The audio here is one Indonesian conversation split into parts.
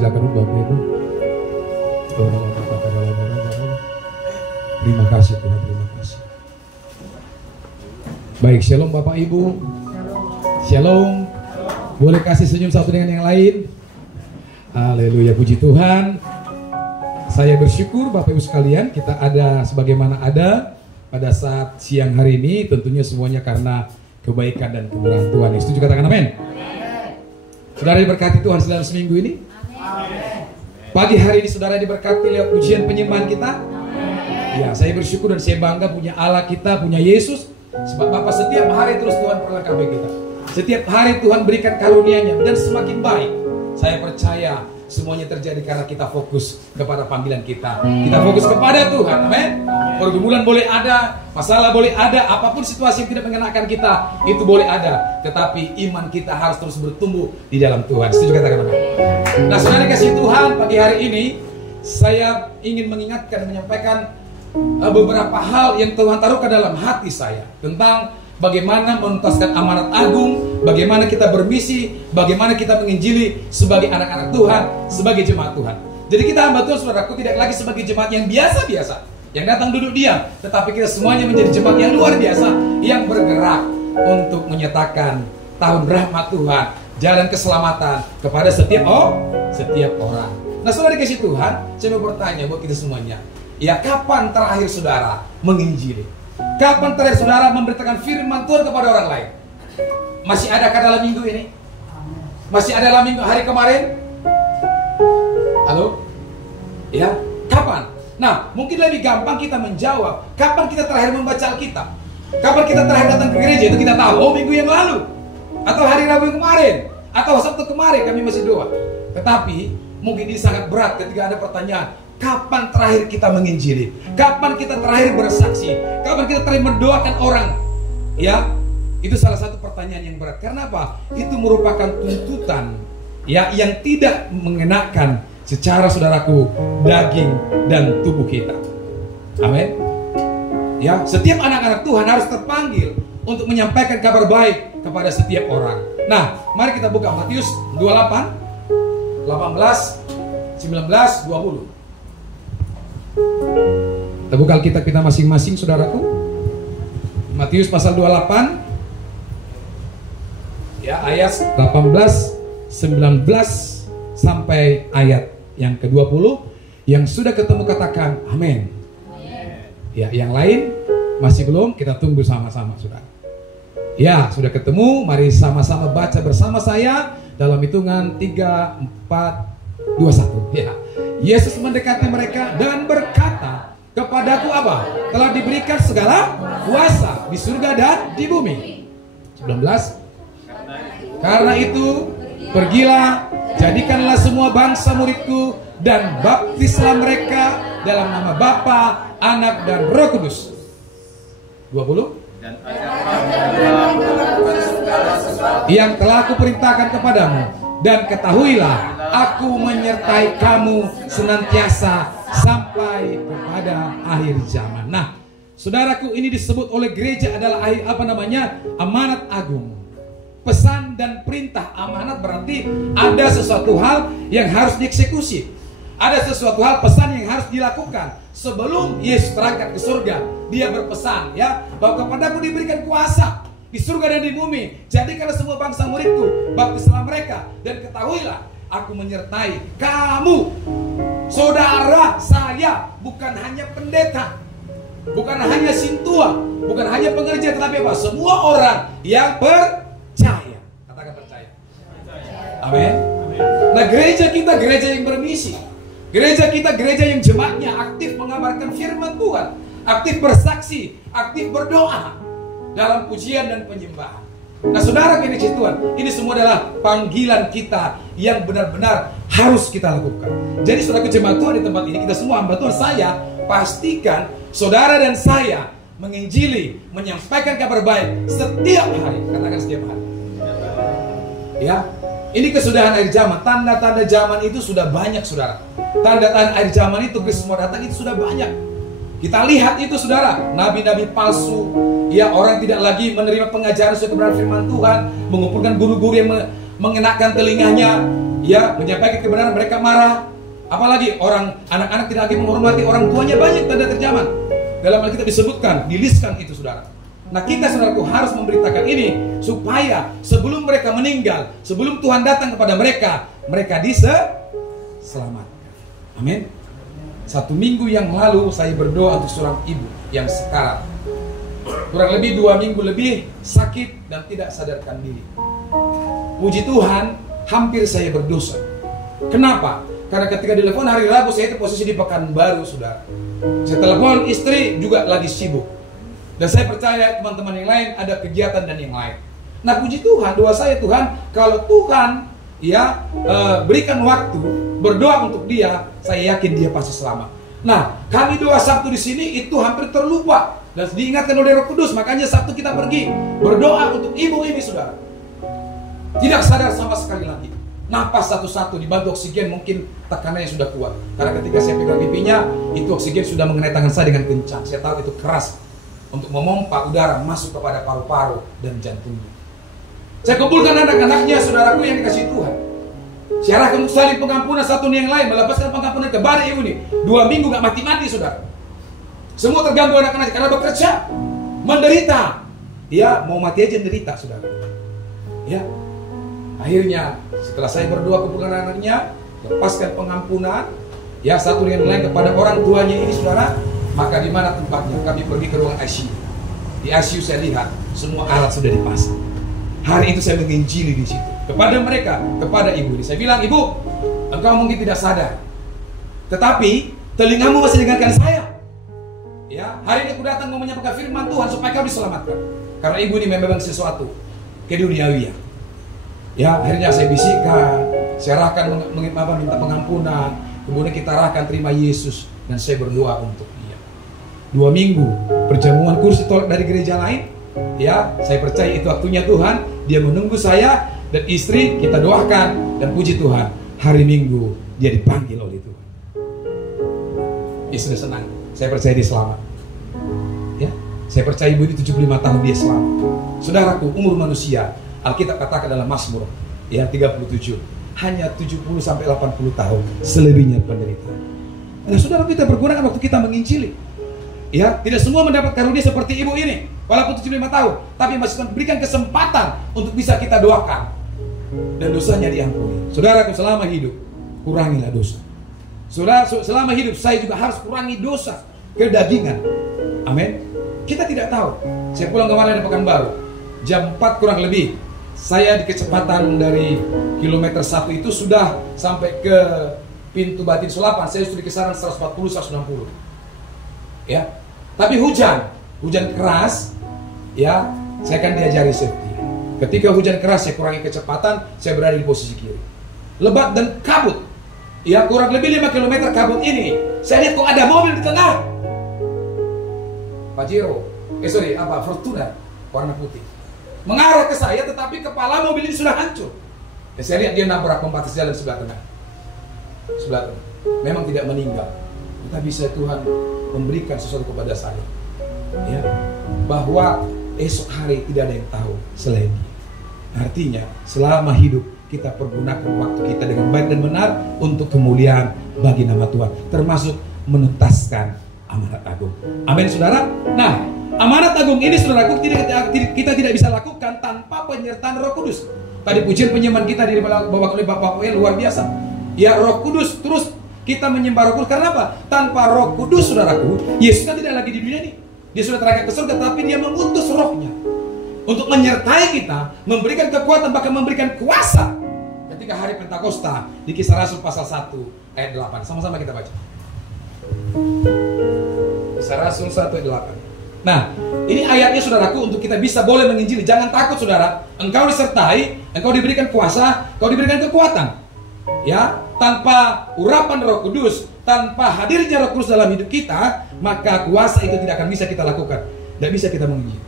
silakan Bapak Ibu. Terima kasih Tuhan, terima kasih. Baik, shalom Bapak Ibu. Shalom. Boleh kasih senyum satu dengan yang lain. Haleluya, puji Tuhan. Saya bersyukur Bapak Ibu sekalian, kita ada sebagaimana ada pada saat siang hari ini. Tentunya semuanya karena kebaikan dan kemurahan Tuhan. Setuju katakan amin. Saudara diberkati Tuhan dalam seminggu ini. Pagi hari ini saudara diberkati lewat pujian penyembahan kita. Ya, saya bersyukur dan saya bangga punya Allah kita, punya Yesus. Sebab Bapak setiap hari terus Tuhan perlengkapi kita. Setiap hari Tuhan berikan karunia-Nya dan semakin baik. Saya percaya semuanya terjadi karena kita fokus kepada panggilan kita. Kita fokus kepada Tuhan, amin. Pergumulan boleh ada, masalah boleh ada, apapun situasi yang tidak mengenakan kita, itu boleh ada. Tetapi iman kita harus terus bertumbuh di dalam Tuhan. Setuju katakan amin. Nah, saudara kasih Tuhan, pagi hari ini saya ingin mengingatkan, menyampaikan beberapa hal yang Tuhan taruhkan dalam hati saya tentang bagaimana menuntaskan amanat agung, bagaimana kita bermisi, bagaimana kita menginjili sebagai anak-anak Tuhan, sebagai jemaat Tuhan. Jadi kita hamba Tuhan, saudaraku, tidak lagi sebagai jemaat yang biasa-biasa, yang datang duduk diam, tetapi kita semuanya menjadi jemaat yang luar biasa, yang bergerak untuk menyatakan tahun rahmat Tuhan, jalan keselamatan kepada setiap orang. Nah, saudara dikasih Tuhan, saya mau bertanya buat kita semuanya, ya kapan terakhir saudara menginjili? Kapan terakhir saudara memberitakan firman Tuhan kepada orang lain? Masih adakah dalam minggu ini? Masih ada dalam minggu hari kemarin? Halo? Ya, kapan? Nah, mungkin lebih gampang kita menjawab, kapan kita terakhir membaca Alkitab? Kapan kita terakhir datang ke gereja? Itu kita tahu, oh minggu yang lalu, atau hari Rabu yang kemarin, atau Sabtu kemarin kami masih doa. Tetapi mungkin ini sangat berat ketika ada pertanyaan, kapan terakhir kita menginjili? Kapan kita terakhir bersaksi? Kapan kita terakhir mendoakan orang? Ya, itu salah satu pertanyaan yang berat. Karena apa? Itu merupakan tuntutan ya yang tidak mengenakan secara saudaraku daging dan tubuh kita. Amin. Ya, setiap anak-anak Tuhan harus terpanggil untuk menyampaikan kabar baik kepada setiap orang. Nah, mari kita buka Matius 28, 18, 19, 20. Kita buka Alkitab kita masing-masing, saudaraku. Matius pasal 28 ya, ayat 18, 19 sampai ayat yang ke-20. Yang sudah ketemu katakan amin. Ya, yang lain masih belum, kita tunggu sama-sama, saudara. Ya, sudah ketemu, mari sama-sama baca bersama saya dalam hitungan 3, 4, 2, 1. Ya. Yesus mendekati mereka dan berkata, kepadaku apa? Telah diberikan segala kuasa di surga dan di bumi. 19. Karena itu, pergilah, jadikanlah semua bangsa muridku dan baptislah mereka dalam nama Bapa, Anak dan Roh Kudus. 20. Yang telah aku perintahkan kepadamu, dan ketahuilah aku menyertai kamu senantiasa sampai kepada akhir zaman. Nah, saudaraku, ini disebut oleh gereja adalah amanat agung. Pesan dan perintah. Amanat berarti ada sesuatu hal yang harus dieksekusi. Ada sesuatu hal, pesan yang harus dilakukan. Sebelum Yesus terangkat ke surga, dia berpesan ya, bahwa kepadaku diberikan kuasa di surga dan di bumi. Jadikanlah semua bangsa muridku, baptislah mereka, dan ketahuilah aku menyertai kamu. Saudara saya bukan hanya pendeta, bukan hanya sintua, bukan hanya pengerja, tetapi apa? Semua orang yang percaya. Katakan percaya. Amin. Nah, gereja kita gereja yang bermisi. Gereja kita gereja yang jemaatnya aktif mengabarkan firman Tuhan, aktif bersaksi, aktif berdoa dalam pujian dan penyembahan. Nah, saudara kini Tuhan, ini semua adalah panggilan kita yang benar-benar harus kita lakukan. Jadi saudara jemaat Tuhan di tempat ini, kita semua hamba Tuhan, saya pastikan saudara dan saya menginjili, menyampaikan kabar baik setiap hari. Katakan setiap hari. Ya, ini kesudahan akhir zaman. Tanda-tanda zaman itu sudah banyak, saudara. Tanda-tanda akhir zaman itu, Kristus mau datang itu sudah banyak. Kita lihat itu, saudara, nabi-nabi palsu. Ya, orang tidak lagi menerima pengajaran sesuai kebenaran firman Tuhan, mengumpulkan guru-guru yang mengenakan telinganya, ya menyampaikan kebenaran, mereka marah. Apalagi anak-anak tidak lagi menghormati orang tuanya, banyak tanda terjemahan. Dalam Alkitab disebutkan, diliskan itu saudara. Nah kita saudaraku harus memberitakan ini supaya sebelum mereka meninggal, sebelum Tuhan datang kepada mereka, mereka diselamatkan. Amin. 1 minggu yang lalu saya berdoa untuk seorang ibu yang sekarang kurang lebih 2 minggu lebih sakit dan tidak sadarkan diri. Puji Tuhan, hampir saya berdosa. Kenapa? Karena ketika telepon hari Rabu, saya itu posisi di Pekanbaru, saudara. Saya telepon istri juga lagi sibuk. Dan saya percaya teman-teman yang lain ada kegiatan dan yang lain. Nah puji Tuhan, doa saya Tuhan, kalau Tuhan ya berikan waktu berdoa untuk dia, saya yakin dia pasti selamat. Nah kami doa Sabtu di sini itu hampir terlupa dan diingatkan oleh Roh Kudus. Makanya Sabtu kita pergi berdoa untuk ibu ini, saudara. Tidak sadar sama sekali lagi. Napas satu-satu, dibantu oksigen, mungkin tekanannya sudah kuat. Karena ketika saya pegang pipinya, itu oksigen sudah mengenai tangan saya dengan kencang. Saya tahu itu keras untuk memompa udara masuk kepada paru-paru dan jantungnya. Saya kumpulkan anak-anaknya, saudaraku yang dikasih Tuhan. Saya arahkan untuk saling pengampunan satu yang lain, melepaskan pengampunan kepada ibu ini. 2 minggu gak mati-mati, saudara. Semua terganggu anak-anak karena bekerja, menderita. Dia mau mati aja menderita, saudara. Ya. Akhirnya setelah saya berdoa kumpulkan anak-anaknya, lepaskan pengampunan, ya satu dengan lain kepada orang tuanya ini, saudara. Maka di mana tempatnya? Kami pergi ke ruang ICU. Di ICU saya lihat semua alat sudah dipasang. Hari itu saya menginjili di situ kepada mereka, kepada ibu ini. Saya bilang, ibu, engkau mungkin tidak sadar, tetapi telingamu masih dengarkan saya. Ya, hari ini aku datang mau menyampaikan firman Tuhan supaya kau diselamatkan. Karena ibu ini memang sesuatu keduniawian. Ya, akhirnya saya bisikkan, saya arahkan minta pengampunan, kemudian kita arahkan terima Yesus dan saya berdoa untuk dia. 2 minggu perjamuan kursi tolak dari gereja lain. Ya, saya percaya itu waktunya Tuhan. Dia menunggu saya dan istri, kita doakan dan puji Tuhan. Hari Minggu dia dipanggil oleh Tuhan. Istri senang. Saya percaya dia selamat. Ya, saya percaya ibu ini 75 tahun dia selamat. Saudaraku, umur manusia, Alkitab katakan dalam Mazmur ya 37, hanya 70 sampai 80 tahun, selebihnya penderitaan. Nah, saudara, kita bergunakan waktu kita menginjili. Ya, tidak semua mendapat karunia seperti ibu ini, walaupun 75 tahun, tapi masih memberikan kesempatan untuk bisa kita doakan dan dosanya diampuni. Saudaraku, selama hidup kurangilah dosa. Saudara, selama hidup saya juga harus kurangi dosa, kedagingan. Amin. Kita tidak tahu. Saya pulang kemarin di Pekanbaru, jam 4 kurang lebih. Saya di kecepatan dari kilometer 1 itu sudah sampai ke pintu Batin Sulapan. Saya sudah di kisaran 140-160. Ya, tapi hujan keras. Ya, saya kan diajari safety. Ketika hujan keras, saya kurangi kecepatan. Saya berada di posisi kiri. Lebat dan kabut. Ya, kurang lebih 5 km kabut ini. Saya lihat kok ada mobil di tengah. Pajero, Fortuner warna putih, mengarah ke saya, tetapi kepala mobil ini sudah hancur. Ya, saya lihat dia nabrak pembatas jalan sebelah tengah. Memang tidak meninggal, tetapi saya Tuhan memberikan sesuatu kepada saya, ya, bahwa esok hari tidak ada yang tahu selain Dia. Artinya selama hidup kita pergunakan waktu kita dengan baik dan benar untuk kemuliaan bagi nama Tuhan, termasuk menuntaskan amanat agung. Amin, saudara. Nah, amanat agung ini, saudaraku, kita tidak bisa lakukan tanpa penyertaan Roh Kudus. Tadi pujian penyembahan kita dibawa oleh Bapak Poel luar biasa. Ya, Roh Kudus, terus kita menyembah Roh Kudus. Karena apa? Tanpa Roh Kudus, saudaraku, Yesus kan tidak lagi di dunia ini. Dia sudah terangkat ke surga, tapi Dia mengutus Rohnya untuk menyertai kita, memberikan kekuatan, bahkan memberikan kuasa. Ketika hari Pentakosta di Kisah Rasul pasal 1 ayat 8. Sama-sama kita baca. Kisah Rasul 1 ayat 8. Nah, ini ayatnya, saudaraku, untuk kita bisa boleh menginjili. Jangan takut, saudara. Engkau disertai, engkau diberikan kuasa, engkau diberikan kekuatan. Ya, tanpa urapan Roh Kudus, tanpa hadirnya Roh Kudus dalam hidup kita, maka kuasa itu tidak akan bisa kita lakukan. Tidak bisa kita menginjili.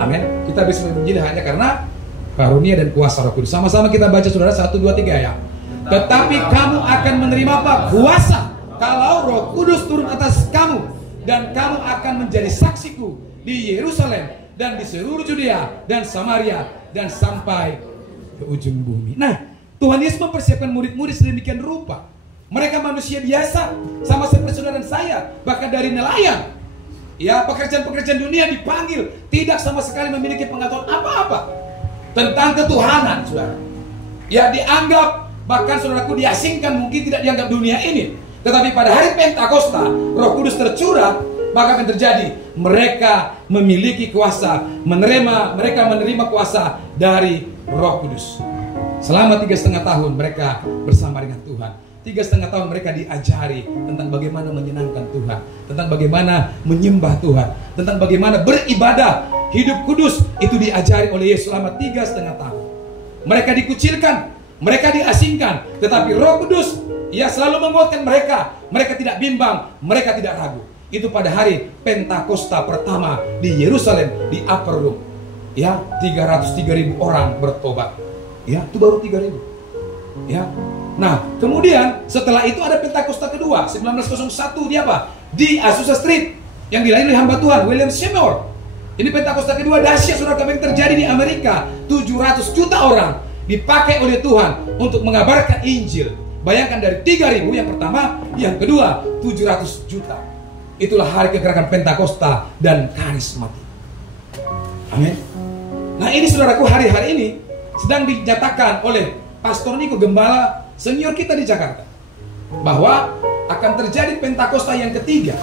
Amin. Kita bisa menginjili hanya karena karunia dan kuasa Roh Kudus. Sama-sama kita baca, saudara, 1, 2, 3 ya. Tetapi kamu akan menerima apa? Kuasa, kalau Roh Kudus turun atas kamu, dan kamu akan menjadi saksiku di Yerusalem dan di seluruh Judea dan Samaria dan sampai ke ujung bumi. Nah, Tuhan Yesus mempersiapkan murid-murid sedemikian rupa. Mereka manusia biasa, sama seperti saudara dan saya, bahkan dari nelayan. Ya, pekerjaan-pekerjaan dunia dipanggil, tidak sama sekali memiliki pengetahuan apa-apa tentang ketuhanan, saudara. Ya, dianggap, bahkan saudaraku, diasingkan, mungkin tidak dianggap dunia ini. Tetapi pada hari Pentakosta, Roh Kudus tercurah, maka akan terjadi, mereka memiliki kuasa, mereka menerima kuasa dari Roh Kudus. Selama 3,5 tahun mereka bersama dengan Tuhan. 3,5 tahun mereka diajari tentang bagaimana menyenangkan Tuhan, tentang bagaimana menyembah Tuhan, tentang bagaimana beribadah, hidup kudus. Itu diajari oleh Yesus selama 3,5 tahun. Mereka dikucilkan, mereka diasingkan, tetapi Roh Kudus, ia selalu menguatkan mereka. Mereka tidak bimbang, mereka tidak ragu. Itu pada hari Pentakosta pertama di Yerusalem, di Upper Room. Ya, 303.000 orang bertobat. Ya, itu baru 3.000. Ya. Nah, kemudian setelah itu ada Pentakosta kedua, 1901 di apa? Di Azusa Street, yang dilayani oleh hamba Tuhan William Seymour. Ini Pentakosta kedua dahsyat, saudara, yang terjadi di Amerika. 700 juta orang dipakai oleh Tuhan untuk mengabarkan Injil. Bayangkan, dari 3.000 yang pertama, yang kedua 700 juta. Itulah hari kegerakan Pentakosta dan karismatik. Amin. Nah, ini saudaraku, hari-hari ini sedang dinyatakan oleh Pastor Niko, gembala senior kita di Jakarta, bahwa akan terjadi Pentakosta yang ketiga.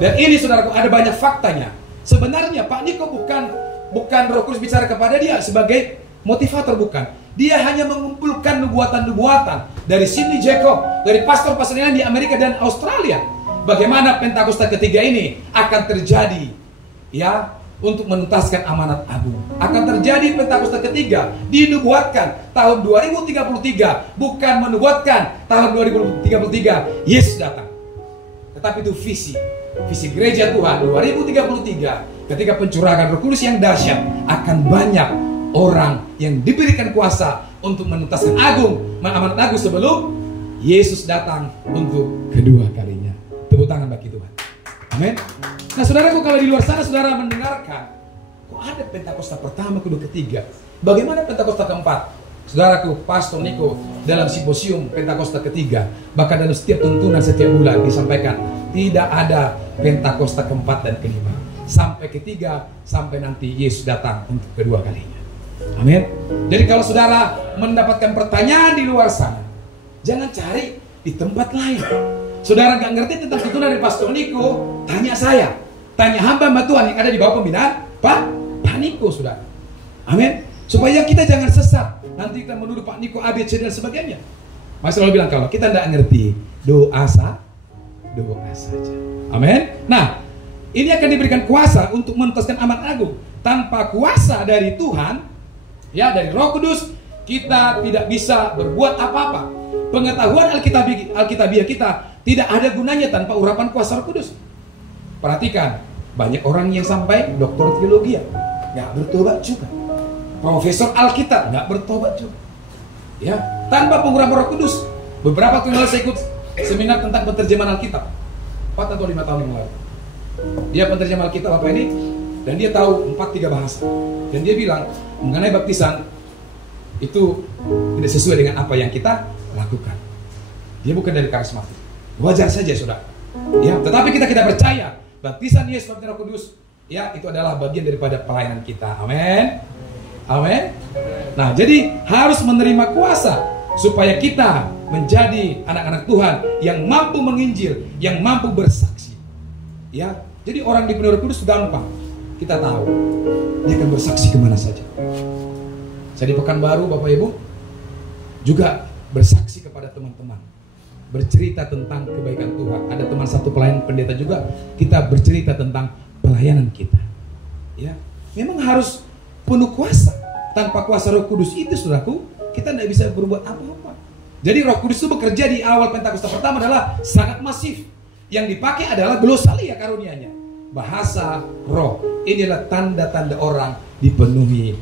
Dan ini saudaraku, ada banyak faktanya. Sebenarnya Pak Niko bukan Roh Kudus bicara kepada dia sebagai motivator, bukan. Dia hanya mengumpulkan nubuatan-nubuatan dari Sidney Jacob, dari pastor-pastor yang di Amerika dan Australia. Bagaimana Pentakosta ketiga ini akan terjadi, ya, untuk menuntaskan amanat agung. Akan terjadi Pentakosta ketiga, dinubuatkan tahun 2033, bukan menubuatkan tahun 2033 Yesus datang. Tetapi itu visi gereja Tuhan 2033, ketika pencurahan Roh Kudus yang dahsyat, akan banyak orang yang diberikan kuasa untuk menuntaskan amanat agung sebelum Yesus datang untuk kedua kalinya. Tepuk tangan bagi Tuhan. Amin. Nah, saudaraku, kalau di luar sana saudara mendengarkan, kok ada Pentakosta pertama, kedua, ketiga, bagaimana Pentakosta keempat? Saudaraku, Pastor Niko dalam simposium Pentakosta ketiga, bahkan dalam setiap tuntunan setiap bulan disampaikan, tidak ada Pentakosta keempat dan kelima, sampai ketiga, sampai nanti Yesus datang untuk kedua kalinya. Amin. Jadi kalau saudara mendapatkan pertanyaan di luar sana, jangan cari di tempat lain. Saudara gak ngerti tentang tuntunan dari Pastor Niko, tanya saya, tanya hamba Tuhan yang ada di bawah pembinaan Pak Niko, saudara. Amin. Supaya kita jangan sesat, nanti kita menuduh Pak Niko ABC dan sebagainya. Mas selalu bilang, kalau kita tidak ngerti, doa saja. Amin. Nah, ini akan diberikan kuasa untuk menuntaskan amanat agung. Tanpa kuasa dari Tuhan, ya, dari Roh Kudus, kita tidak bisa berbuat apa-apa. Pengetahuan Alkitabiah kita tidak ada gunanya tanpa urapan kuasa Roh Kudus. Perhatikan, banyak orang yang sampai doktor teologi nggak bertobat juga. Profesor Alkitab nggak bertobat juga. Ya, tanpa pengurapan Roh Kudus. Beberapa waktu yang lalu saya ikut seminar tentang penterjemahan Alkitab, 4 atau 5 tahun yang lalu. Dia penterjemah Alkitab apa ini, dan dia tahu 4-3 bahasa. Dan dia bilang mengenai baptisan itu tidak sesuai dengan apa yang kita lakukan. Dia bukan dari karismatik. Wajar saja, saudara. Ya, tetapi kita percaya baptisan Yesus, baptisan Roh Kudus, ya, itu adalah bagian daripada pelayanan kita. Amin. Amin. Nah, jadi harus menerima kuasa supaya kita menjadi anak-anak Tuhan yang mampu menginjil, yang mampu bersaksi. Ya, jadi orang dipenuhi Roh Kudus gampang. Kita tahu dia akan bersaksi kemana saja. Saya di Pekanbaru, Bapak Ibu, juga bersaksi kepada teman-teman, bercerita tentang kebaikan Tuhan. Ada teman satu pelayan pendeta juga, kita bercerita tentang pelayanan kita. Ya, memang harus penuh kuasa. Tanpa kuasa Roh Kudus itu, saudaraku, kita tidak bisa berbuat apa-apa. Jadi Roh Kudus itu bekerja di awal Pentakosta pertama adalah sangat masif. Yang dipakai adalah glosalia karunianya, bahasa roh. Inilah tanda-tanda orang dipenuhi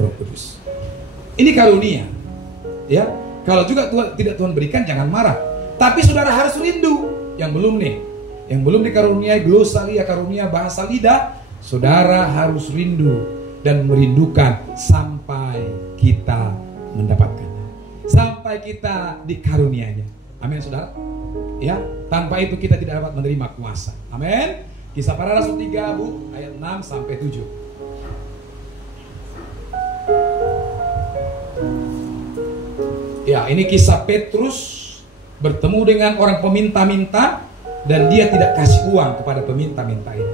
Roh Kudus. Ini karunia. Ya, kalau juga Tuhan berikan, jangan marah. Tapi saudara harus rindu. Yang belum dikaruniai glosalia, karunia bahasa lidah, saudara harus rindu dan merindukan sampai kita mendapatkannya. supaya kita dikaruniainya. Amin, saudara. Ya, tanpa itu kita tidak dapat menerima kuasa. Amin. Kisah Para Rasul 3 Bu, ayat 6 sampai 7. Ya, ini kisah Petrus bertemu dengan orang peminta-minta dan dia tidak kasih uang kepada peminta-minta ini.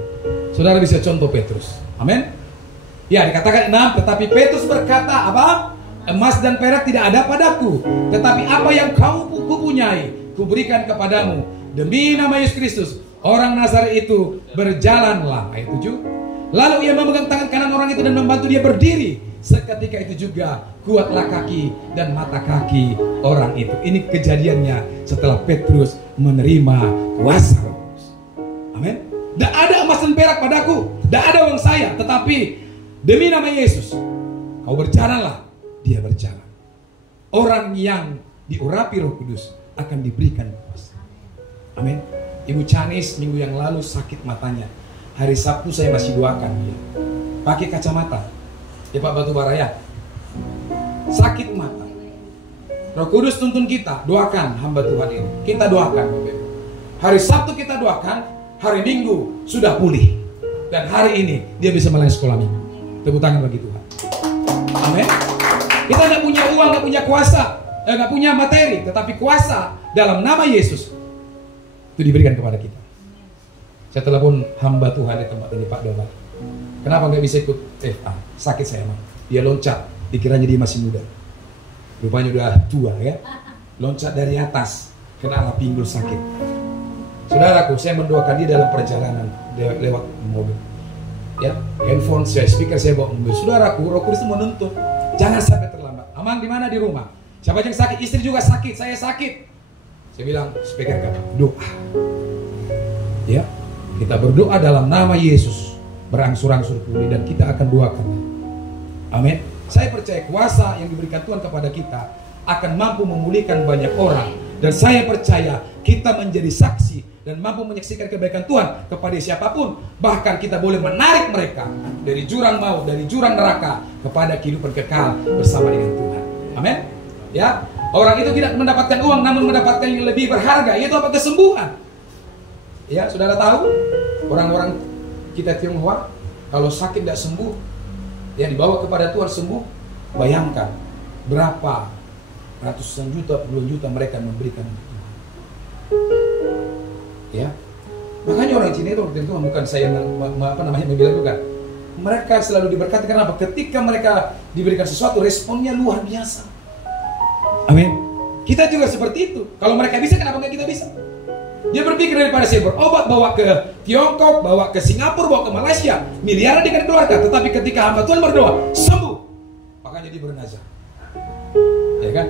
Saudara bisa contoh Petrus. Amin. Ya, dikatakan 6, tetapi Petrus berkata, apa? Emas dan perak tidak ada padaku, tetapi apa yang kau kupunyai kuberikan kepadamu. Demi nama Yesus Kristus, orang Nazaret itu, berjalanlah. Ayat 7. Lalu ia memegang tangan kanan orang itu dan membantu dia berdiri. Seketika itu juga kuatlah kaki dan mata kaki orang itu. Ini kejadiannya setelah Petrus menerima kuasa Roh Kudus. Amin. Tidak ada emas dan perak padaku, tidak ada uang saya, tetapi demi nama Yesus kau berjalanlah. Dia berjalan. Orang yang diurapi Roh Kudus akan diberikan kuasa. Amin. Ibu Canis minggu yang lalu sakit matanya. Hari Sabtu saya masih doakan dia. Pakai kacamata. Ya Pak Batubara ya. Sakit mata. Roh Kudus tuntun kita, doakan hamba Tuhan ini. Kita doakan Bapak Ibu. Hari Sabtu kita doakan, hari Minggu sudah pulih. Dan hari ini dia bisa melayani sekolah minggu. Tepuk tangan bagi Tuhan. Amin. Kita nggak punya uang, nggak punya kuasa, nggak punya materi, tetapi kuasa dalam nama Yesus itu diberikan kepada kita. Saya telepon hamba Tuhan di tempat ini, Pak Dolar. Kenapa nggak bisa ikut FA? Sakit saya emang. Dia loncat, dikiranya dia masih muda. Rupanya udah tua ya. Loncat dari atas, kena pinggul sakit. Saudaraku, saya mendoakan dia dalam perjalanan lewat mobil. Ya, handphone saya, speaker saya bawa mobil. Saudaraku, Roh Kudus menuntun. Jangan sampai terlambat. Amang di mana? Di rumah. Siapa yang sakit? Istri juga sakit. Saya sakit. Saya bilang, speaker kan, doa. Ya, kita berdoa dalam nama Yesus, berangsur-angsur pulih dan kita akan doakan. Amin. Saya percaya kuasa yang diberikan Tuhan kepada kita akan mampu memulihkan banyak orang. Dan saya percaya kita menjadi saksi dan mampu menyaksikan kebaikan Tuhan kepada siapapun. Bahkan kita boleh menarik mereka dari jurang maut, dari jurang neraka kepada kehidupan kekal bersama dengan Tuhan. Amin. Ya, orang itu tidak mendapatkan uang namun mendapatkan yang lebih berharga, yaitu apa? Kesembuhan. Ya, saudara tahu orang-orang kita Tionghoa kalau sakit tidak sembuh, yang dibawa kepada Tuhan sembuh, bayangkan berapa ratusan juta, puluhan juta mereka memberikan untuk Tuhan. Ya, makanya orang Cina itu waktu itu bukan saya membilang juga. Mereka selalu diberkati karena apa? Ketika mereka diberikan sesuatu, responnya luar biasa. Amin. Kita juga seperti itu. Kalau mereka bisa, kenapa nggak kita bisa? Dia berpikir daripada saya berobat, bawa ke Tiongkok, bawa ke Singapura, bawa ke Malaysia, miliaran dengan keluarga. Tetapi ketika hamba Tuhan berdoa, sembuh. Makanya dia bernazar. Ya kan?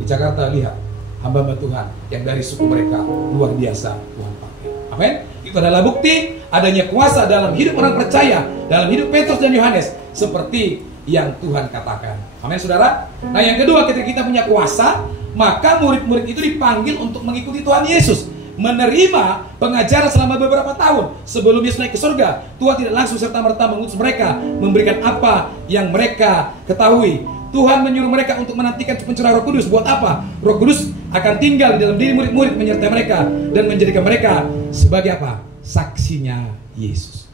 Di Jakarta lihat hamba-hamba Tuhan yang dari suku mereka luar biasa Tuhan pakai. Amin. Itu adalah bukti adanya kuasa dalam hidup orang percaya, dalam hidup Petrus dan Yohanes, seperti yang Tuhan katakan. Amin, saudara. Nah, yang kedua, ketika kita punya kuasa, maka murid-murid itu dipanggil untuk mengikuti Tuhan Yesus, menerima pengajaran selama beberapa tahun sebelum Yesus naik ke surga. Tuhan tidak langsung serta-merta mengutus mereka, memberikan apa yang mereka ketahui. Tuhan menyuruh mereka untuk menantikan pencurahan Roh Kudus. Buat apa? Roh Kudus akan tinggal di dalam diri murid-murid, menyertai mereka dan menjadikan mereka sebagai apa? Saksinya Yesus.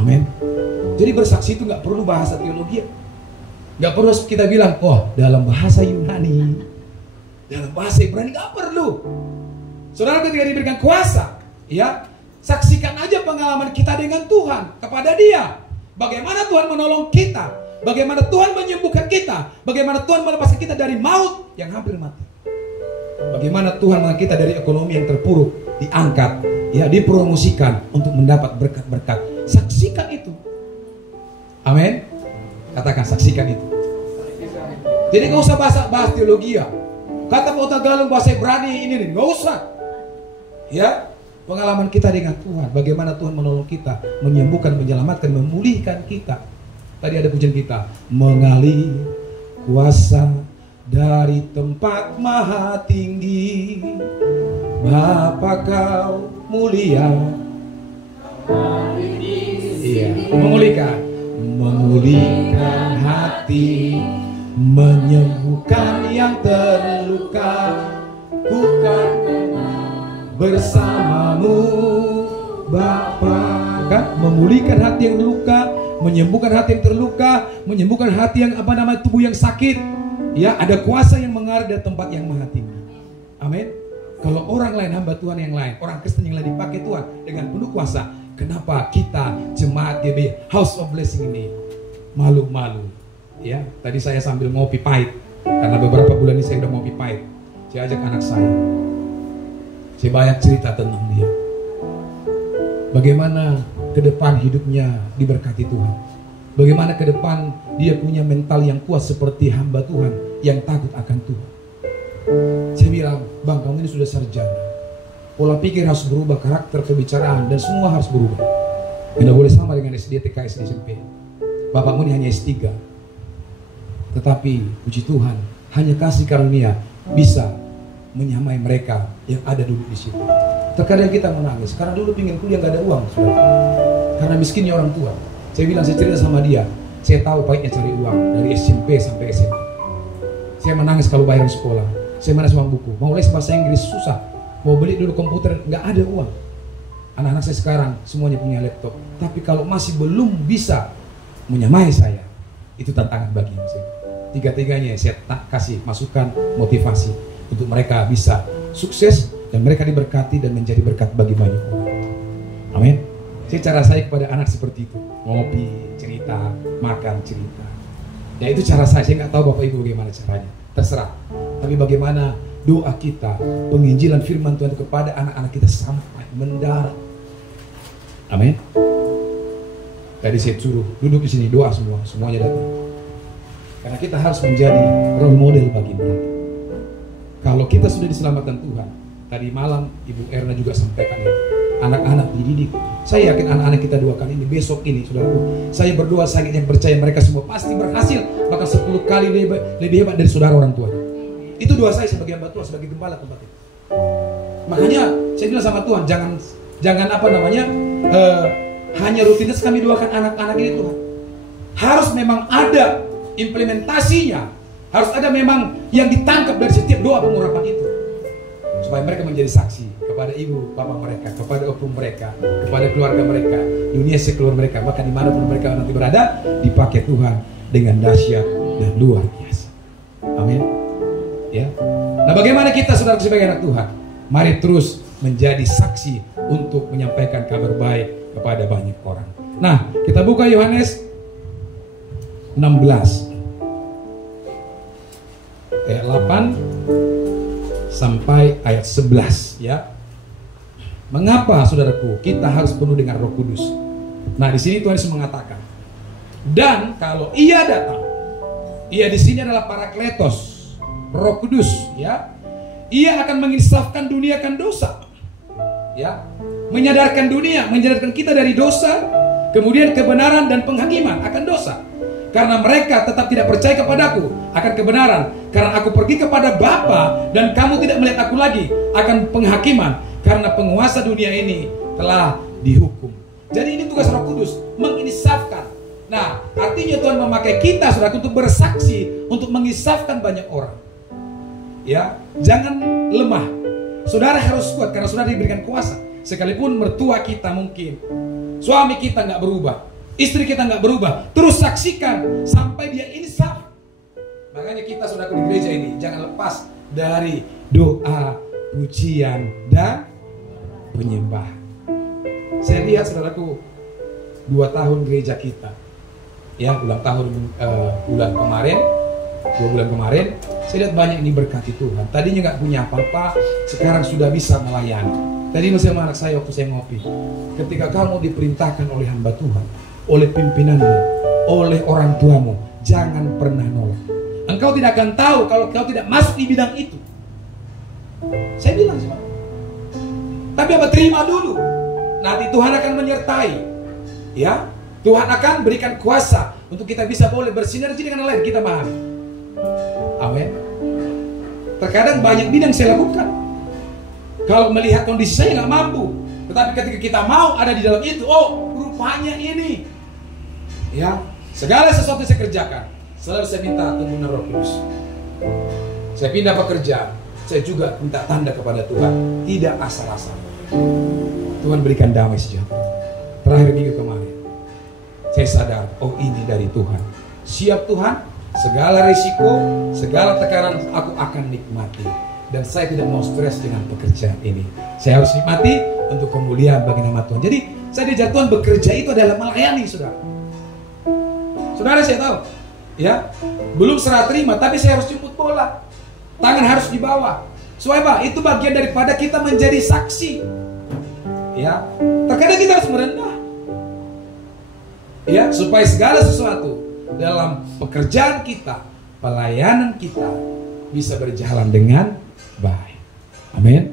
Amin. Jadi bersaksi itu nggak perlu bahasa teologi, nggak perlu kita bilang, oh dalam bahasa Yunani, dalam bahasa Ibrani, nggak perlu. Saudara, ketika diberikan kuasa, ya saksikan aja pengalaman kita dengan Tuhan kepada Dia. Bagaimana Tuhan menolong kita, bagaimana Tuhan menyembuhkan kita, bagaimana Tuhan melepaskan kita dari maut yang hampir mati. Bagaimana Tuhan mengangkat kita dari ekonomi yang terpuruk, diangkat, ya dipromosikan untuk mendapat berkat-berkat. Saksikan itu. Amin. Katakan saksikan itu. Jadi nggak usah bahas teologi ya. Kata Pak Galung bahasa Ibrani ini nggak usah. Ya, pengalaman kita dengan Tuhan, bagaimana Tuhan menolong kita, menyembuhkan, menyelamatkan, memulihkan kita. Tadi ada pujian kita, mengalir kuasa dari tempat maha tinggi, Bapa kau mulia. Iya, memulihkan hati menyembuhkan yang terluka, ku kan bersamamu Bapa. Kan memulihkan hati yang terluka, menyembuhkan hati yang terluka, menyembuhkan hati yang tubuh yang sakit. Ya, ada kuasa yang mengalir dari tempat yang maha tinggi. Amin. Kalau orang lain, hamba Tuhan yang lain, orang Kristen yang lain dipakai Tuhan dengan penuh kuasa, kenapa kita jemaat GB House of Blessing ini malu-malu? Ya, tadi saya sambil ngopi pahit, karena beberapa bulan ini saya udah ngopi pahit. Saya ajak anak saya banyak cerita tentang dia, bagaimana ke depan hidupnya diberkati Tuhan, bagaimana ke depan dia punya mental yang kuat seperti hamba Tuhan yang takut akan Tuhan. Saya bilang, bang, kamu ini sudah sarjana, pola pikir harus berubah, karakter, kebicaraan, dan semua harus berubah. Tidak boleh sama dengan SD, TK, SD, SMP. Bapakmu ini hanya S3, tetapi puji Tuhan, hanya kasih karunia bisa menyamai mereka yang ada dulu di situ. Terkadang kita menangis karena dulu pingin kuliah gak ada uang, saudara. Karena miskinnya orang tua. Saya bilang, saya cerita sama dia, saya tahu pahitnya cari uang dari SMP sampai SMA. Saya menangis kalau bayar sekolah, saya menangis uang buku, mau les bahasa Inggris susah, mau beli dulu komputer nggak ada uang. Anak-anak saya sekarang semuanya punya laptop, tapi kalau masih belum bisa menyamai saya, itu tantangan bagi saya. Tiga-tiganya saya tak kasih masukan, motivasi untuk mereka bisa sukses dan mereka diberkati dan menjadi berkat bagi banyak orang. Amin. Cara saya kepada anak seperti itu, ngopi, cerita, makan, cerita. Ya itu cara saya nggak tahu Bapak Ibu bagaimana caranya, terserah. Tapi bagaimana doa kita, penginjilan firman Tuhan kepada anak-anak kita sampai mendarat. Amin. Tadi saya suruh duduk di sini doa semuanya datang. Karena kita harus menjadi role model bagi mereka. Kalau kita sudah diselamatkan Tuhan, tadi malam Ibu Erna juga sampaikan itu, anak-anak dididik. Saya yakin anak-anak kita doakan ini, besok ini, saudaraku, saya berdoa, saya yang percaya mereka semua pasti berhasil, bahkan 10 kali lebih hebat dari saudara orang tua. Itu doa saya sebagai hamba Tuhan, sebagai gembala tempat itu. Makanya saya bilang sama Tuhan, jangan hanya rutinitas kami doakan anak-anak ini Tuhan. Harus memang ada implementasinya, harus ada memang yang ditangkap dari setiap doa pengurapan itu, supaya mereka menjadi saksi kepada ibu, bapak mereka, kepada opung mereka, kepada keluarga mereka, dunia sekeluar mereka, bahkan dimanapun mereka nanti berada, dipakai Tuhan dengan dahsyat dan luar biasa. Amin. Ya. Nah, bagaimana kita saudara sebagai anak Tuhan? Mari terus menjadi saksi untuk menyampaikan kabar baik kepada banyak orang. Nah, kita buka Yohanes 16 ayat 8 sampai ayat 11 ya. Mengapa saudaraku kita harus penuh dengan Roh Kudus? Nah, di sini Tuhan Yesus mengatakan, dan kalau Ia datang, Ia di sini adalah Parakletos, Roh Kudus ya. Ia akan menginsafkan dunia akan dosa. Ya. Menyadarkan dunia, menyadarkan kita dari dosa, kemudian kebenaran dan penghakiman akan dosa. Karena mereka tetap tidak percaya kepadaku akan kebenaran, karena aku pergi kepada Bapa dan kamu tidak melihat aku lagi, akan penghakiman, karena penguasa dunia ini telah dihukum. Jadi ini tugas Roh Kudus, menginsafkan. Nah, artinya Tuhan memakai kita saudara untuk bersaksi, untuk menginsafkan banyak orang. Ya, jangan lemah. Saudara harus kuat karena saudara diberikan kuasa. Sekalipun mertua kita mungkin, suami kita nggak berubah, istri kita nggak berubah, terus saksikan sampai dia insaf. Makanya kita saudara di gereja ini jangan lepas dari doa, pujian dan penyembah. Saya lihat saudaraku 2 tahun gereja kita, ya ulang tahun bulan kemarin, 2 bulan kemarin, saya lihat banyak ini berkati Tuhan. Tadinya nggak punya apa-apa, sekarang sudah bisa melayani. Tadi masih sama anak saya waktu saya ngopi, ketika kamu diperintahkan oleh hamba Tuhan, oleh pimpinanmu, oleh orang tuamu, jangan pernah nolak. Engkau tidak akan tahu kalau kau tidak masuk di bidang itu. Saya bilang sama, tapi apa, terima dulu. Nanti Tuhan akan menyertai. Ya, Tuhan akan berikan kuasa untuk kita bisa boleh bersinergi dengan lain. Kita pahami. Amin. Terkadang banyak bidang saya lakukan. Kalau melihat kondisi saya nggak mampu, tetapi ketika kita mau ada di dalam itu, oh rupanya ini. Ya, segala sesuatu saya kerjakan. selalu saya minta tuntunan Roh Kudus. Saya pindah pekerjaan, saya juga minta tanda kepada Tuhan, tidak asal-asal. Tuhan berikan damai sejahtera. Terakhir minggu kemarin, saya sadar, oh ini dari Tuhan. Siap Tuhan, segala risiko, segala tekanan aku akan nikmati. Dan saya tidak mau stres dengan pekerjaan ini. Saya harus nikmati untuk kemuliaan bagi nama Tuhan. Jadi saya diajar Tuhan bekerja itu adalah melayani, saudara. Saudara, saya tahu, ya, belum serah terima, tapi saya harus jemput bola. Tangan harus di bawah. Supaya itu bagian daripada kita menjadi saksi. Ya, terkadang kita harus merendah. Ya, supaya segala sesuatu dalam pekerjaan kita, pelayanan kita bisa berjalan dengan baik. Amin.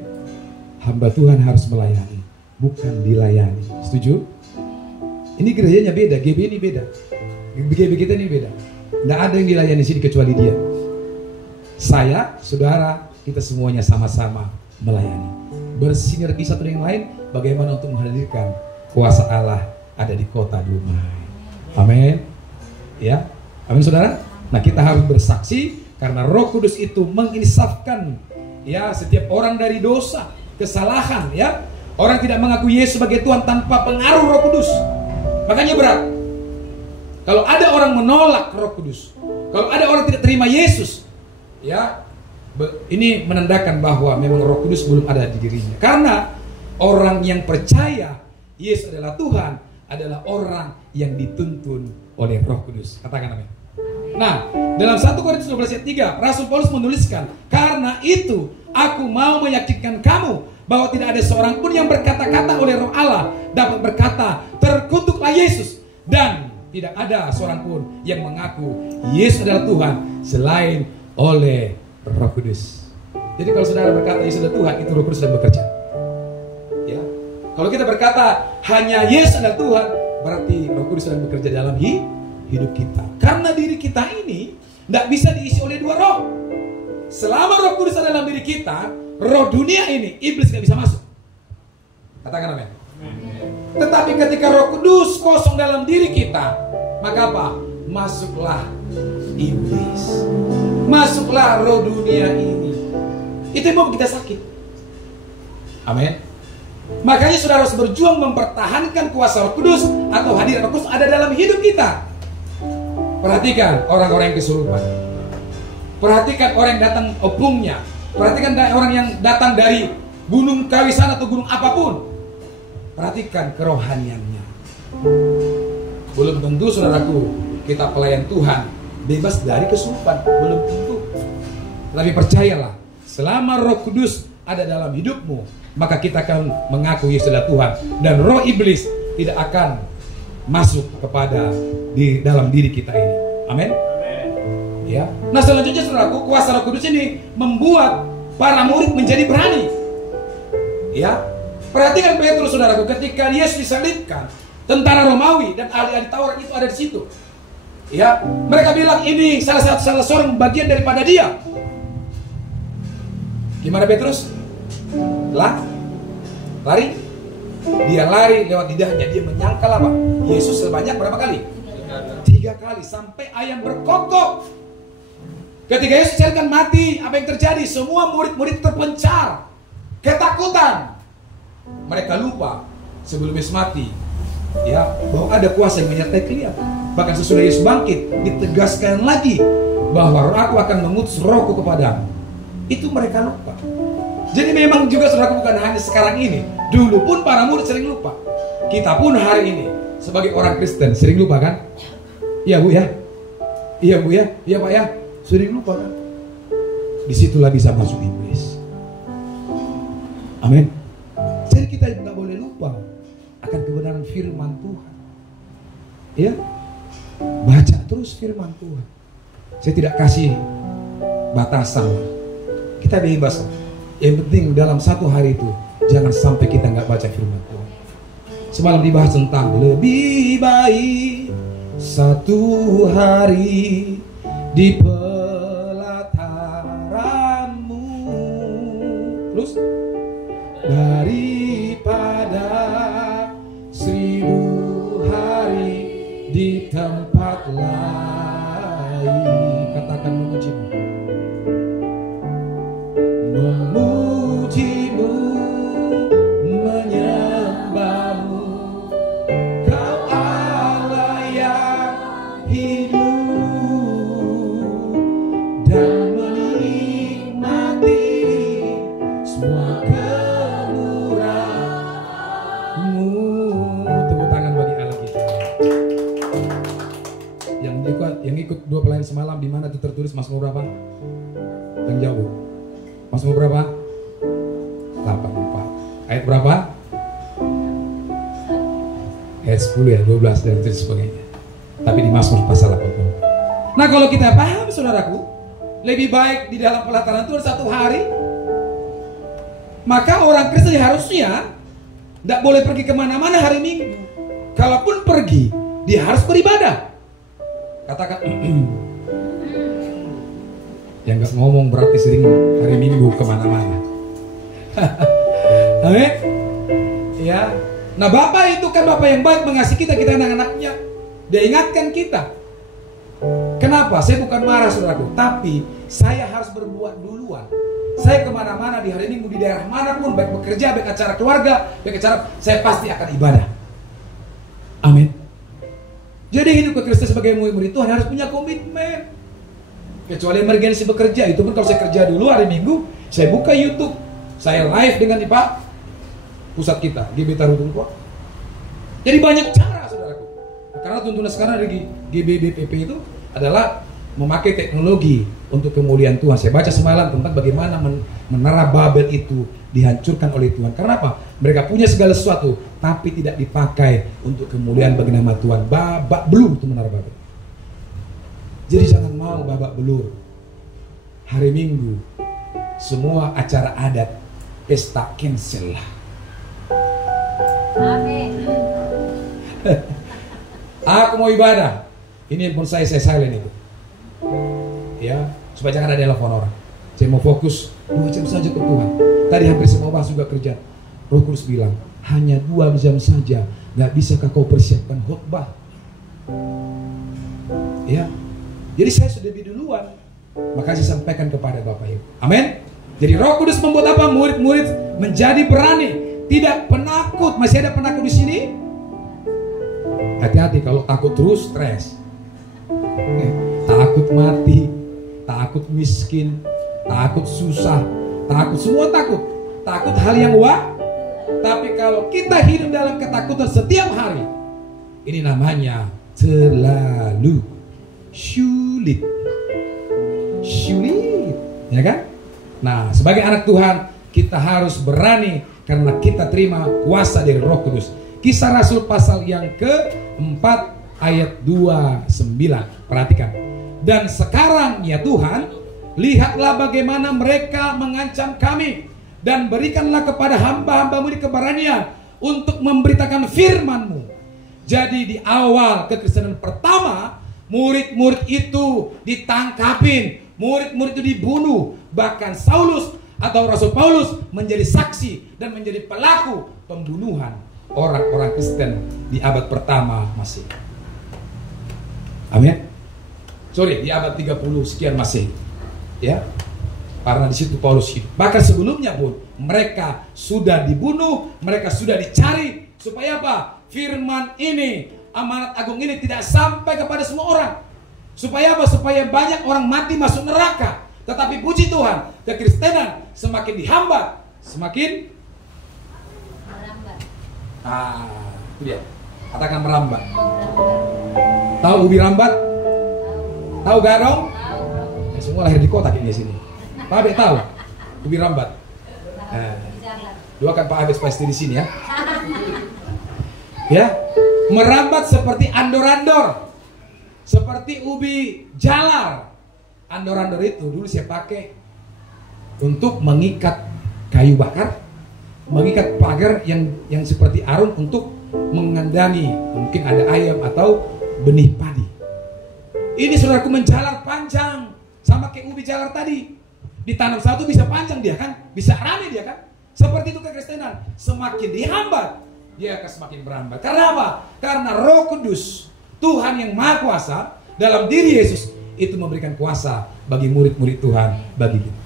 Hamba Tuhan harus melayani, bukan dilayani. Setuju? Ini gerejanya beda, GB ini beda. GB kita ini beda. Tidak ada yang dilayani di sini kecuali dia. Saya, saudara, kita semuanya sama-sama melayani. Bersinergi satu dengan lain, bagaimana untuk menghadirkan kuasa Allah ada di kota Dumai. Amin. Ya, amin saudara. Nah, kita harus bersaksi karena Roh Kudus itu menginsafkan ya setiap orang dari dosa, kesalahan, ya. Orang tidak mengaku Yesus sebagai Tuhan tanpa pengaruh Roh Kudus. Makanya berat. Kalau ada orang menolak Roh Kudus, kalau ada orang tidak terima Yesus, ya, ini menandakan bahwa memang Roh Kudus belum ada di dirinya. Karena orang yang percaya Yesus adalah Tuhan adalah orang yang dituntun oleh Roh Kudus. Katakan amin. Nah, dalam 1 Korintus 12 ayat 3, Rasul Paulus menuliskan, karena itu aku mau meyakinkan kamu bahwa tidak ada seorang pun yang berkata-kata oleh Roh Allah dapat berkata, terkutuklah Yesus. Dan tidak ada seorang pun yang mengaku Yesus adalah Tuhan selain oleh Roh Kudus. Jadi kalau saudara berkata Yesus adalah Tuhan, itu Roh Kudus sedang bekerja. Ya. Kalau kita berkata hanya Yesus adalah Tuhan, berarti Roh Kudus sedang bekerja dalam hidup kita. Karena diri kita ini tidak bisa diisi oleh dua roh. Selama Roh Kudus ada dalam diri kita, roh dunia ini, iblis tidak bisa masuk. Katakan amin. Tetapi ketika Roh Kudus kosong dalam diri kita, maka apa? Masuklah iblis, masuklah roh dunia ini. Itu yang membuat kita sakit. Amin. Makanya saudara harus berjuang mempertahankan kuasa Roh Kudus atau hadirat Roh Kudus ada dalam hidup kita. Perhatikan orang-orang yang kesurupan. Perhatikan orang yang datang opungnya. Perhatikan orang yang datang dari gunung Kawisan atau gunung apapun. Perhatikan kerohaniannya. Belum tentu saudaraku kita pelayan Tuhan bebas dari kesurupan. Belum tentu. Tapi percayalah, selama Roh Kudus ada dalam hidupmu, maka kita akan mengaku Yesus adalah Tuhan. Dan roh iblis tidak akan masuk kepada di dalam diri kita ini. Amin. Ya. Nah selanjutnya saudaraku, kuasa Roh Kudus ini membuat para murid menjadi berani. Ya. Perhatikan Petrus saudaraku, ketika Yesus disalibkan, tentara Romawi dan ahli-ahli Taurat itu ada di situ. Ya, mereka bilang ini salah seorang bagian daripada dia. Gimana Petrus? Lari. Dia lari lewat lidahnya. Dia menyangkal apa? Yesus sebanyak berapa kali? 3 kali. Sampai ayam berkokok. Ketika Yesus akan mati, apa yang terjadi? Semua murid-murid terpencar, ketakutan. Mereka lupa sebelum Yesus mati, ya, bahwa ada kuasa yang menyertai kalian. Bahkan sesudah Yesus bangkit, ditegaskan lagi bahwa aku akan mengutus rohku kepadamu. Itu mereka lupa. Jadi memang juga saudara, bukan hanya sekarang ini. Dulu pun para murid sering lupa. Kita pun hari ini sebagai orang Kristen sering lupa kan? Iya Bu ya? Iya Bu ya? Iya Pak ya? Sering lupa kan? Disitulah bisa masuk iblis. Amin. Jadi kita tidak boleh lupa akan kebenaran firman Tuhan. Ya, baca terus firman Tuhan. Saya tidak kasih batasan. Kita bebas. Yang penting dalam satu hari itu jangan sampai kita nggak baca firman Tuhan. Semalam dibahas tentang lebih baik satu hari di pelataranmu, terus daripada 1000 hari di tempat lain. akan memujimu. Memujimu, menyembahmu, Kau Allah yang hidup, dan menikmati semua kemurahan-Mu. Tepuk tangan bagi Allah kita. Yang ikut dua pelayan semalam, di mana itu tertulis Mazmur berapa? Yang jauh. Mazmur berapa? 84. Ayat berapa? Ayat 10 ya, 12 dan itu sebagainya. Tapi di Mazmur pasal 80. Nah, kalau kita paham, saudaraku, lebih baik di dalam pelataran Tuhan satu hari, maka orang Kristen harusnya tidak boleh pergi kemana-mana hari Minggu. Kalaupun pergi, dia harus beribadah. Katakan yang gak ngomong berarti sering hari Minggu kemana-mana. Amin. Ya. Nah, Bapak itu kan Bapak yang baik, mengasihi kita anak-anaknya. Dia ingatkan kita. Kenapa? Saya bukan marah, saudaraku, tapi saya harus berbuat duluan. Saya kemana-mana di hari Minggu, di daerah manapun, baik bekerja, baik acara keluarga, baik acara, saya pasti akan ibadah. Amin. Jadi hidup kekristenan sebagai murid-murid Tuhan harus punya komitmen. Kecuali emergensi bekerja, itu pun kalau saya kerja dulu hari Minggu, saya buka YouTube, saya live dengan Pak pusat kita, GB Tarutungko. Jadi banyak cara, saudaraku. Karena tuntunan sekarang dari GBDPP itu adalah memakai teknologi untuk kemuliaan Tuhan. Saya baca semalam tentang bagaimana menara Babel itu dihancurkan oleh Tuhan. Karena apa? Mereka punya segala sesuatu, tapi tidak dipakai untuk kemuliaan bagi nama Tuhan. Babak belur itu menara Babel. Jadi jangan mau babak belur. Hari Minggu semua acara adat pesta cancel lah. Amin. Aku mau ibadah. Ini handphone saya silent itu. Ya, supaya jangan ada telepon orang. Saya mau fokus 2 jam saja ke Tuhan. Tadi hampir semua bahas juga kerja. Roh Kudus bilang, hanya 2 jam saja. Gak bisakah kau persiapkan khotbah? Ya. Jadi saya sudah lebih duluan. Maka saya sampaikan kepada Bapak Ibu. Amin. Jadi Roh Kudus membuat apa? Murid-murid menjadi berani, tidak penakut. Masih ada penakut di sini? Hati-hati, kalau takut terus stres. Takut mati, takut miskin, takut susah, takut, semua takut. Takut hal yang tapi kalau kita hidup dalam ketakutan setiap hari, ini namanya terlalu sulit, ya kan? Nah, sebagai anak Tuhan kita harus berani karena kita terima kuasa dari Roh Kudus. Kisah Rasul pasal yang ke-4 ayat 29. Perhatikan. Dan sekarang ya Tuhan, lihatlah bagaimana mereka mengancam kami, dan berikanlah kepada hamba-hambamu di keberanian untuk memberitakan firman-Mu. Jadi di awal kekristenan pertama, murid-murid itu ditangkapin, murid-murid itu dibunuh, bahkan Saulus atau Rasul Paulus menjadi saksi dan menjadi pelaku pembunuhan orang-orang Kristen di abad pertama Masehi. Amin. Sorry, di abad 30 sekian Masehi. Ya. Karena di situ Paulus hidup. Bahkan sebelumnya pun mereka sudah dibunuh, mereka sudah dicari supaya apa? Firman ini, amanat agung ini tidak sampai kepada semua orang. Supaya apa? Supaya banyak orang mati masuk neraka. Tetapi puji Tuhan, kekristenan semakin dihambat, semakin merambat. Itu dia. Katakan merambat. Tahu ubi rambat? Tahu garong? Ya, semua lahir di kota kayak di sini. Pak Abe tahu ubi rambat. Doakan Pak Abe pasti di sini ya. Ya, merambat seperti andor-andor, seperti ubi jalar. Andor-andor itu dulu saya pakai untuk mengikat kayu bakar, mengikat pagar yang seperti arun untuk mengandani mungkin ada ayam atau benih padi. Ini saudaraku menjalar panjang sama kayak ubi jalar tadi. Ditanam satu bisa panjang dia kan, bisa rame dia kan. Seperti itu kekristenan, semakin dihambat dia akan semakin merambat. Karena apa? Karena Roh Kudus, Tuhan yang Maha Kuasa dalam diri Yesus itu memberikan kuasa bagi murid-murid Tuhan, bagi kita.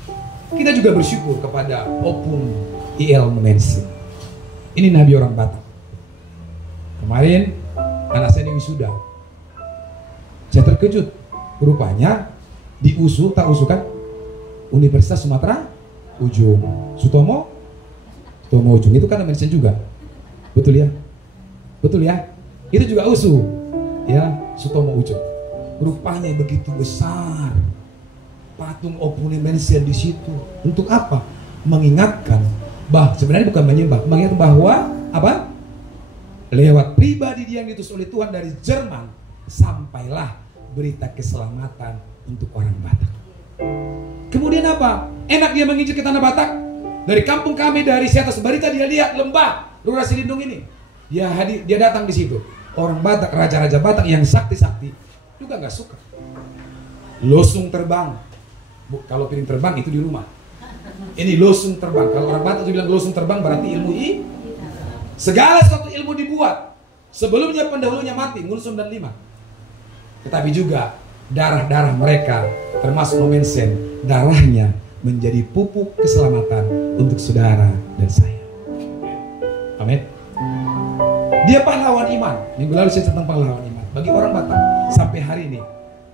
Kita juga bersyukur kepada Opung IL Menensi. Ini nabi orang Batak. Kemarin anak saya ini wisuda. Saya terkejut, rupanya di USU, tak USU kan? Universitas Sumatera Ujung. Sutomo Ujung itu kan Menensi juga. Betul ya? Betul ya? Itu juga USU. Ya, Sutomo Ujung. Rupanya begitu besar patung Opung Menensi di situ. Untuk apa? Mengingatkan bahwa sebenarnya bukan menyembah, mengingatkan bahwa apa? Lewat pribadi dia yang diutus oleh Tuhan dari Jerman, sampailah berita keselamatan untuk orang Batak. Kemudian apa? Enak dia menginjil ke tanah Batak. Dari kampung kami, dari Siatas Barita, dia lihat lembah Lurah Silindung ini. Dia datang di situ. Orang Batak, raja-raja Batak yang sakti-sakti juga nggak suka. Losung terbang. Kalau piring terbang itu di rumah. Ini losung terbang. Kalau orang Batak bilang losung terbang berarti ilmu segala sesuatu ilmu dibuat. Sebelumnya pendahulunya mati, Ngulsum dan Lima. Tetapi juga darah-darah mereka, termasuk Nomensen, darahnya menjadi pupuk keselamatan untuk saudara dan saya. Amin. Dia pahlawan iman. Minggu lalu saya tentang pahlawan iman. Bagi orang Batak sampai hari ini,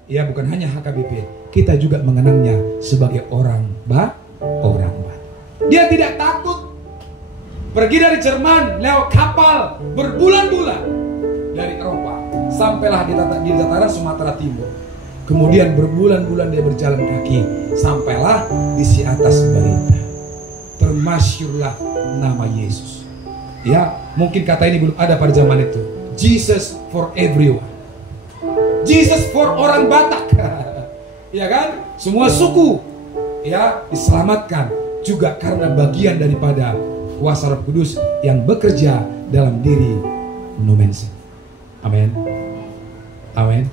ya bukan hanya HKBP, kita juga mengenangnya sebagai orang Batak. Dia tidak takut pergi dari Jerman lewat kapal berbulan-bulan dari Eropa, sampailah di dataran Sumatera Timur. Kemudian berbulan-bulan dia berjalan kaki, sampailah di Siatas Barita. Termasyurlah nama Yesus. Ya, mungkin kata ini belum ada pada zaman itu. Jesus for everyone. Jesus for orang Batak. Ya kan? Semua suku ya diselamatkan juga karena bagian daripada kuasa Roh Kudus yang bekerja dalam diri Nomensen. Amin. Amin.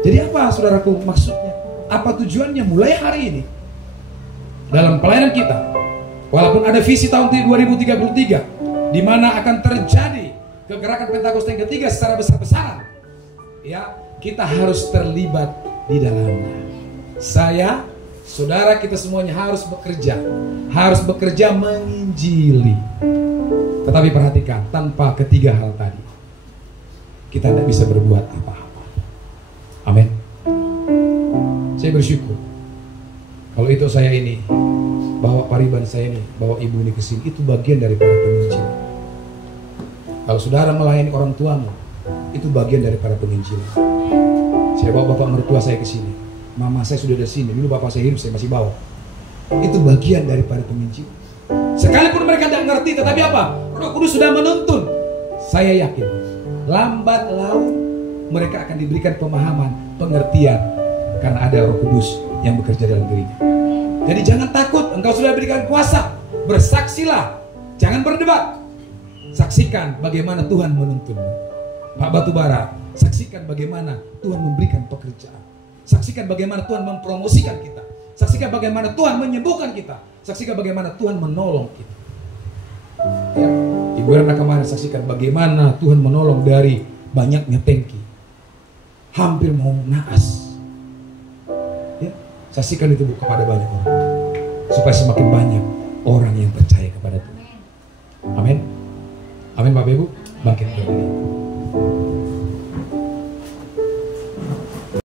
Jadi apa saudaraku maksudnya? Apa tujuannya mulai hari ini? Dalam pelayanan kita, walaupun ada visi tahun 2033 di mana akan terjadi kegerakan Pentakosta yang ketiga secara besar-besaran, ya, kita harus terlibat di dalamnya. Saya, saudara, kita semuanya harus bekerja menginjili. Tetapi perhatikan, tanpa ketiga hal tadi kita tidak bisa berbuat apa-apa. Amin. Saya bersyukur kalau itu saya ini bawa pariban saya ini, bawa ibu ini ke sini, itu bagian daripada penginjil. Kalau saudara melayani orang tuamu, itu bagian daripada penginjil. Saya bawa bapak mertua saya ke sini, mama saya sudah ada sini, dulu bapak saya hidup saya masih bawa. Itu bagian daripada penginjil. Sekalipun mereka tidak ngerti, tetapi apa? Roh Kudus sudah menuntun. Saya yakin lambat laun mereka akan diberikan pemahaman, pengertian, karena ada Roh Kudus yang bekerja dalam dirinya. Jadi jangan takut, engkau sudah diberikan kuasa. Bersaksilah, jangan berdebat. Saksikan bagaimana Tuhan menuntunmu. Pak Batubara, saksikan bagaimana Tuhan memberikan pekerjaan. Saksikan bagaimana Tuhan mempromosikan kita. Saksikan bagaimana Tuhan menyembuhkan kita. Saksikan bagaimana Tuhan menolong kita. Ya, Ibu Rana kemarin saksikan bagaimana Tuhan menolong dari banyaknya tangki. Hampir mau naas. Ya, saksikan itu kepada banyak orang. Supaya semakin banyak orang yang percaya kepada Tuhan. Amin. Amin Bapak Ibu. Bangkit berdiri.